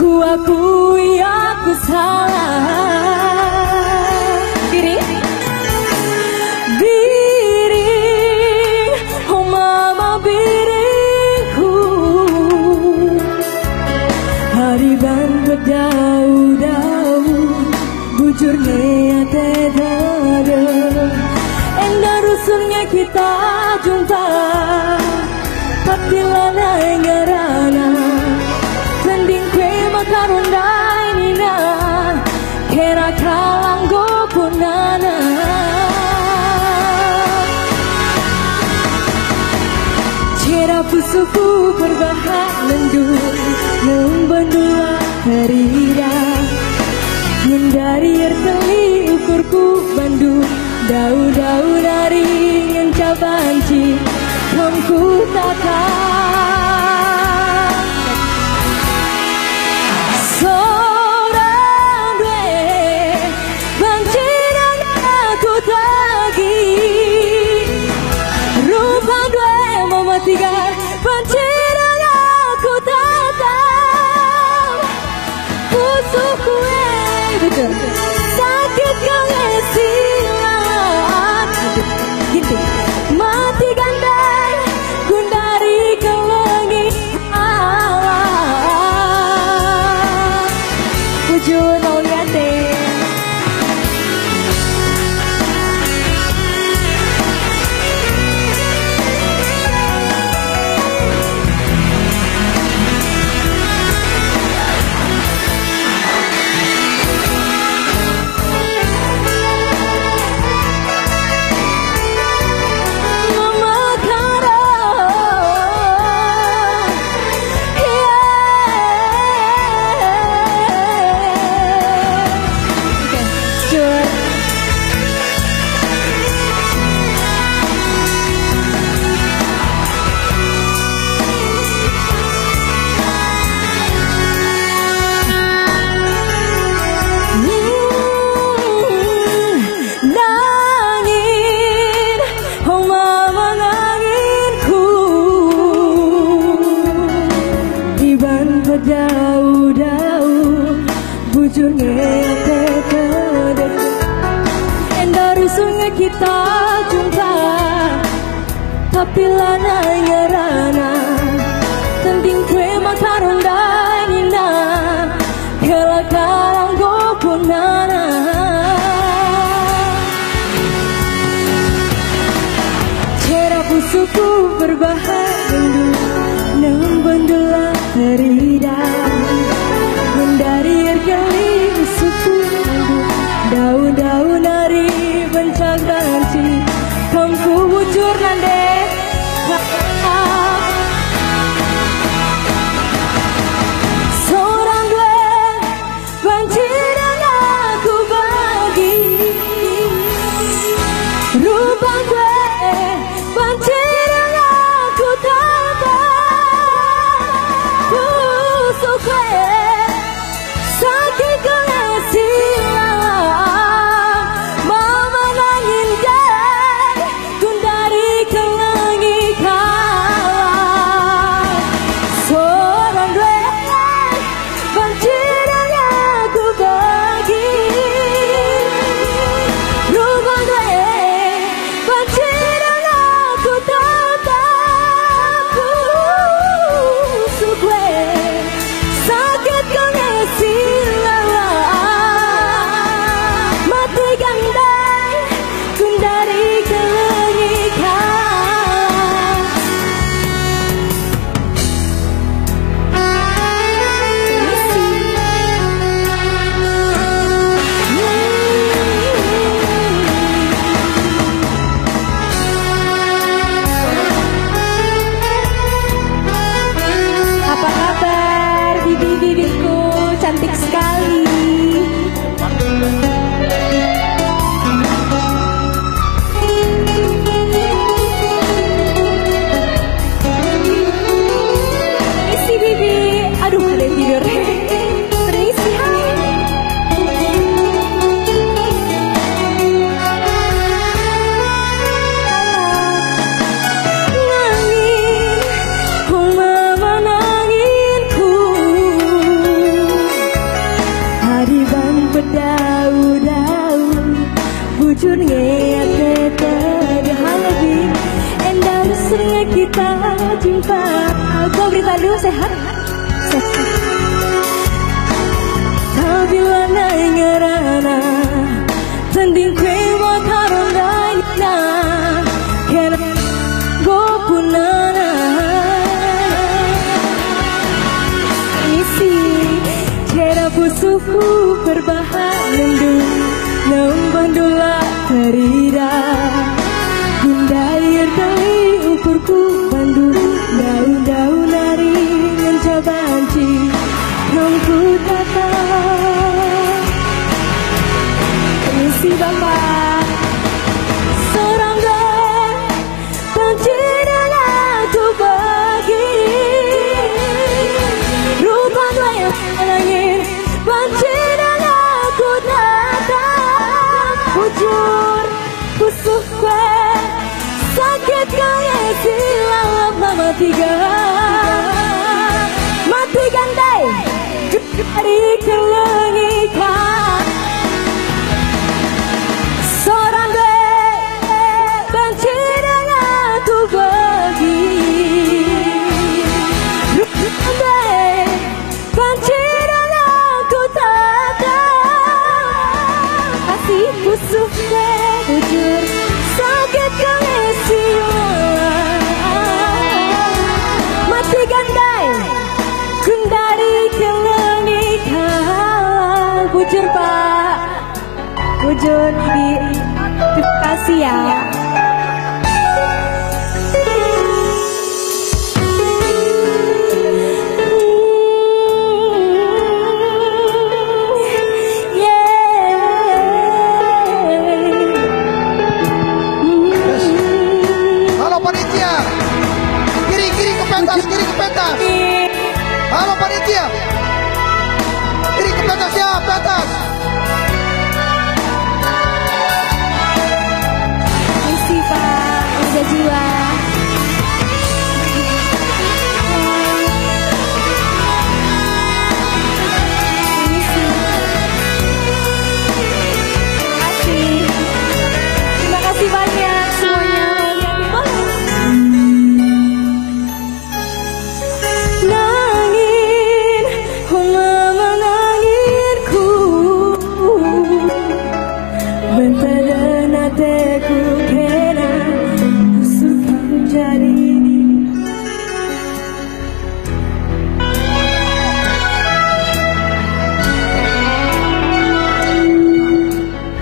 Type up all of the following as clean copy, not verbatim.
Ku akui aku salah. Biri, biri, oh mama biriku. Hari ban berdau-dau, bujurnya tedada. Endah rusunnya kita jumpa, tapi lana ngarana. Tending kue makarondai nina, kera kalang gokunana. Cera pusuku berbahak mendung, membendua herida. Hindari erteli ukurku bandung, dau-dau dari ngencabanci, kamku takkan. Seorang due, banciran aku tagi. Rupa due mematikan, banciran aku tatap. Pusukku betul, sakit kangen silat. Gitu, mati gandai, gundari ke langit Allah. Ujung oliate. Berdau-dau, bujurnya terkadang. Endah rusuhnya kita jumpa, tapi lana ngerana. Tending kue makarondai nina, kela kalang gopunana. Cera pusuku berbahak mendung, membendula herida. Mendari erkeli usuku mendung, daun-daun dari bencagranci, kamku bujur nande. Seorang gue banciran aku bagi. Rupa gue banciran aku musuhku berbahan mendung Nembandula terira Hindai ertai ukurku bandu Daun-daun nari mencabanci Nongku tata Permisi Bapak Seorang dan benci dan aku bagi Rupanya yang menangis benci dan aku tatap Bujur busuk kue sakit kaya silam mati gandai dari kelengikan seorang benci dan aku bagi benci dan aku tatap kasih busuk bujur sakit kaya silam mati gandai dari kelengikan bujur Pak bujur terima kasih ya. Halo panitia, kiri ke pentas, Halo panitia, kiri ke pentas ya, pentas. Misi Pak, udah jiwa. Terima kasih banyak semuanya. Nangin, mama nanginku, bentar nateku kena busuk jadi.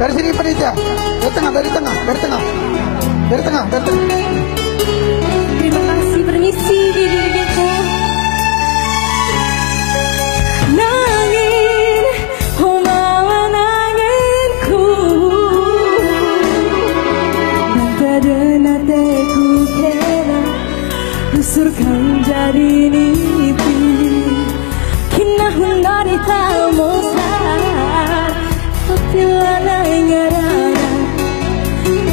Dari sini panitia, dari tengah. Terima kasih, permisi diriku. Nangin, mama nanginku, pada nateku kena usurkan jadi nipi. Kina hundari tamosar, tapi lana ngarana.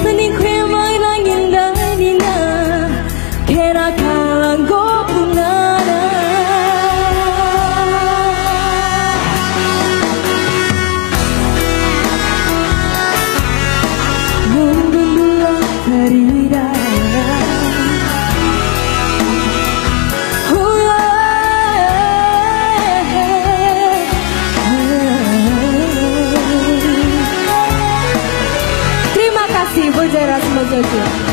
Pening kue mai nangin danina, kena kalang gopunana. Membendula terida. Terima kasih, Bujara Semoga.